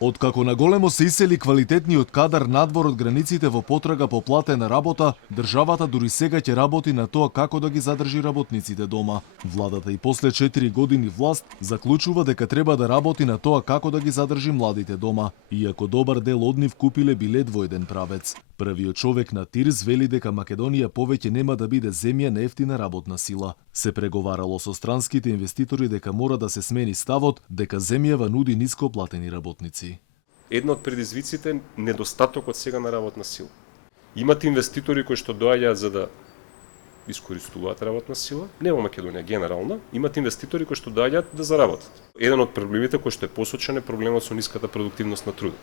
Откако наголемо се исели квалитетниот кадар надвор од границите во потрага по платена работа, државата дури сега ќе работи на тоа како да ги задржи работниците дома. Владата и после 4 години власт заклучува дека треба да работи на тоа како да ги задржи младите дома, иако добар дел од нив купиле билет во еден правец. Првиот човек на Тирс вели дека Македонија повеќе нема да биде земја на ефтина работна сила. Се преговарало со странските инвеститори дека мора да се смени ставот дека земјава нуди ниско платени работници. Едно од предизвиците е недостатокот сега на работна сила. Имате инвеститори кои што доаѓаат за да искористуваат работна сила, не во Македонија генерално, имате инвеститори кои што доаѓаат да заработат. Еден од проблемите кој што е посочен е проблемот со ниската продуктивност на трудот.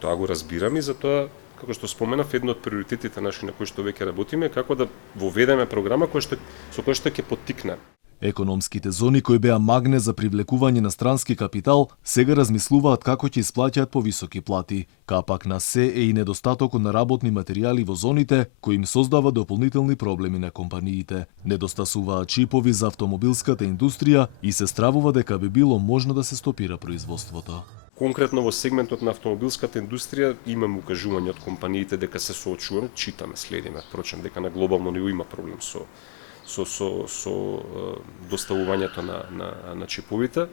Тоа го разбирам и затоа, како што споменав, едно од приоритетите наши на кои што веќе работиме е како да воведеме програма со која што ќе поттикне. Економските зони кои беа магне за привлекување на странски капитал, сега размислуваат како ќе исплаќаат повисоки плати. Капак на се е и недостатокот на работни материјали во зоните, кои им создава дополнителни проблеми на компаниите. Недостасуваат чипови за автомобилската индустрија и се стравува дека би било можно да се стопира производството. Конкретно во сегментот на автомобилската индустрија имаме укажување од компаниите дека се соочуваат, читаме, следиме, впрочем дека на глобално ниво има проблем со доставувањето на чиповите.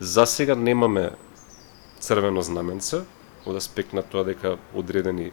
За сега немаме црвено знаменце од аспект на тоа дека одредени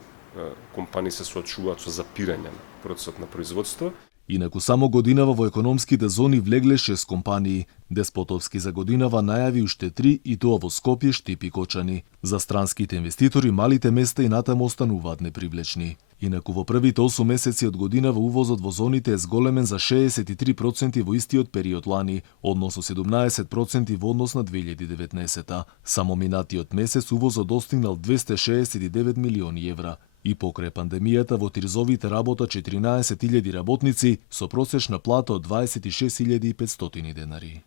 компании се соочуваат со запирање на процесот на производство. Инаку само годинава во економските зони влегле 6 компании. Деспотовски за годинава најави уште 3 и тоа во Скопје, Штип и Кочани. За странските инвеститори малите места и натаму остануваат непривлечни. Инаку во првите 8 месеци од годинава увозот во зоните е зголемен за 63% во истиот период лани, односно 17% во однос на 2019. Само минатиот месец увозот достигнал 269 милиони евра. И покрај пандемијата во Тирзовите работа 14.000 работници со просечна плата од 26.500 денари.